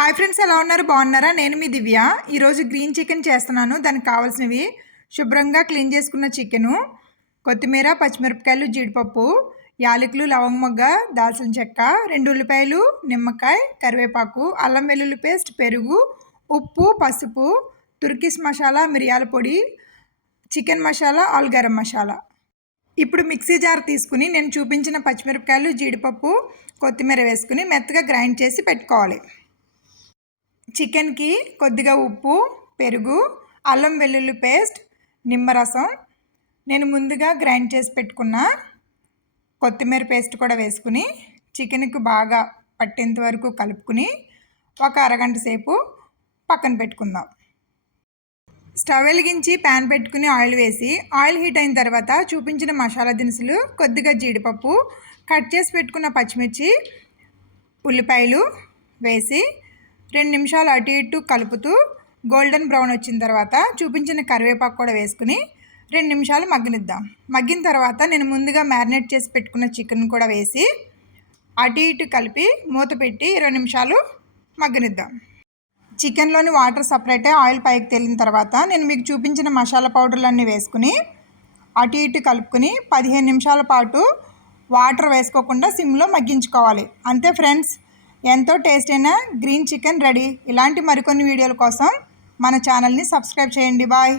Hi friends, ఎలా ఉన్నారు? బాగున్నారా? నేను మీ దివ్య. ఈరోజు గ్రీన్ చికెన్ చేస్తున్నాను. దానికి కావాల్సినవి శుభ్రంగా క్లీన్ చేసుకున్న చికెను, కొత్తిమీర, పచ్చిమిరపకాయలు, జీడిపప్పు, యాలకులు, లవంగ మొగ్గ, దాల్చిన చెక్క, 2 ఉల్లిపాయలు, నిమ్మకాయ, కరివేపాకు, అల్లం వెల్లుల్లి పేస్ట్, పెరుగు, ఉప్పు, పసుపు, తుర్కిష్ మసాలా, మిరియాల పొడి, చికెన్ మసాలా, ఆల్ గరం మసాలా. ఇప్పుడు మిక్సీ జార్ తీసుకుని నేను చూపించిన పచ్చిమిరపకాయలు, జీడిపప్పు, కొత్తిమీర వేసుకుని మెత్తగా గ్రైండ్ చేసి పెట్టుకోవాలి. చికెన్కి కొద్దిగా ఉప్పు, పెరుగు, అల్లం వెల్లుల్లి పేస్ట్, నిమ్మరసం, నేను ముందుగా గ్రైండ్ చేసి పెట్టుకున్న కొత్తిమీర పేస్ట్ కూడా వేసుకుని చికెన్కి బాగా పట్టేంత వరకు కలుపుకుని ఒక అరగంట సేపు పక్కన పెట్టుకుందాం. స్టవ్ వెలిగించి ప్యాన్ పెట్టుకుని ఆయిల్ వేసి ఆయిల్ హీట్ అయిన తర్వాత చూపించిన మసాలా దినుసులు, కొద్దిగా జీడిపప్పు, కట్ చేసి పెట్టుకున్న పచ్చిమిర్చి, ఉల్లిపాయలు వేసి 2 నిమిషాలు అటు ఇటు కలుపుతూ గోల్డెన్ బ్రౌన్ వచ్చిన తర్వాత చూపించిన కరివేపాకు కూడా వేసుకుని 2 నిమిషాలు మగ్గనిద్దాం. మగ్గిన తర్వాత నేను ముందుగా మ్యారినేట్ చేసి పెట్టుకున్న చికెన్ కూడా వేసి అటు ఇటు కలిపి మూత పెట్టి 20 నిమిషాలు మగ్గనిద్దాం. చికెన్లోని వాటర్ సపరేట్ ఆయిల్ పైకి తేలిన తర్వాత నేను మీకు చూపించిన మసాలా పౌడర్లన్నీ వేసుకుని అటు ఇటు కలుపుకుని 15 నిమిషాల పాటు వాటర్ వేసుకోకుండా సిమ్లో మగ్గించుకోవాలి. అంతే ఫ్రెండ్స్, ఎంతో టేస్ట్ అయిన గ్రీన్ చికెన్ రెడీ. ఇలాంటి మరికొన్ని వీడియోల కోసం మన ఛానల్ని సబ్స్క్రైబ్ చేయండి. బాయ్.